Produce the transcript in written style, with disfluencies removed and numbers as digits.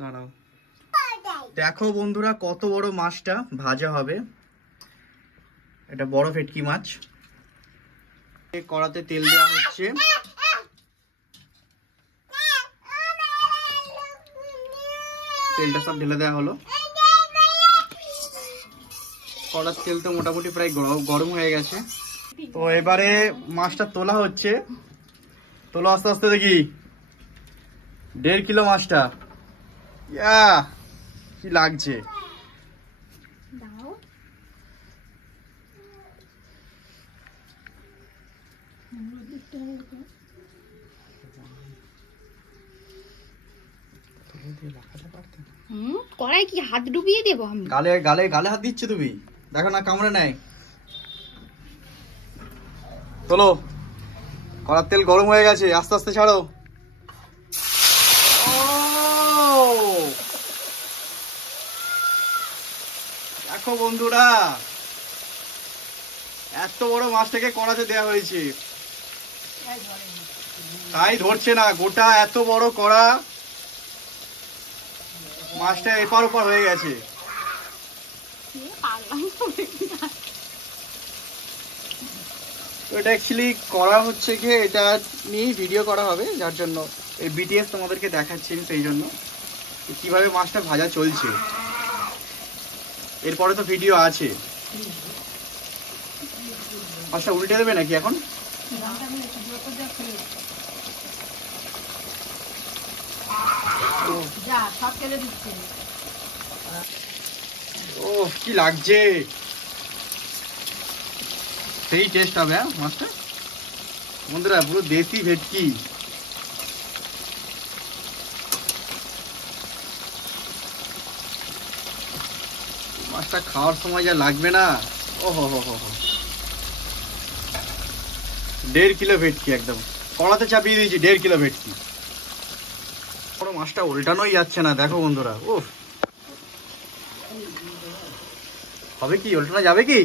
দাঁড়াও, দেখো বন্ধুরা কত বড় মাছটা ভাজা হবে। এটা বড় ভেটকি মাছ। কড়াতে তেল দেওয়া হচ্ছে। তেলটা সব ঢেলে দেওয়া হলো। কড়ার তেল তো মোটামুটি প্রায় গরম হয়ে গেছে। তো এবারে মাছটা তোলা হচ্ছে। তোলো আস্তে আস্তে, দেখি 1.5 কিলো মাছটা। ইয়া, কি লাগছে। কড়াই কি হাত ডুবিয়ে দেবো আমি? গালে গালে গালে হাত দিচ্ছে তুমি, দেখো না কামড়ে নেয়। তোলো, কড়ার তেল গরম হয়ে গেছে, আস্তে আস্তে ছাড়ো। দেখো বন্ধুরা, এত বড় মাছটাকে কড়াতে দেওয়া হয়েছে, তাই ধরছে না। গোটা এত বড় কড়া, মাছটা এপার ওপার হয়ে গেছে। এটা অ্যাকচুয়ালি করা হচ্ছে কি, এটা নিয়েই ভিডিও করা হবে, যার জন্য এই বিটিএস তোমাদেরকে দেখাচ্ছি সেই জন্য কিভাবে মাছটা ভাজা চলছে। এরপরে তো ভিডিও আছে। মাছটা উল্টে দেবে নাকি এখন? ও কি লাগছে, সেই টেস্ট হবে মাছটা বন্ধুরা, পুরো দেশি ভেটকি। মাছটা খাওয়ার সময় যা লাগবে না, ও হো হো হো হো। 1.5 কিলো ভেটকি একদম কড়াতে চাপিয়ে দিয়েছি। 1.5 কিলো ভেটকি। বড় মাছটা উল্টানোই যাচ্ছে না, দেখো বন্ধুরা। ও হবে কি, উল্টানো যাবে কি?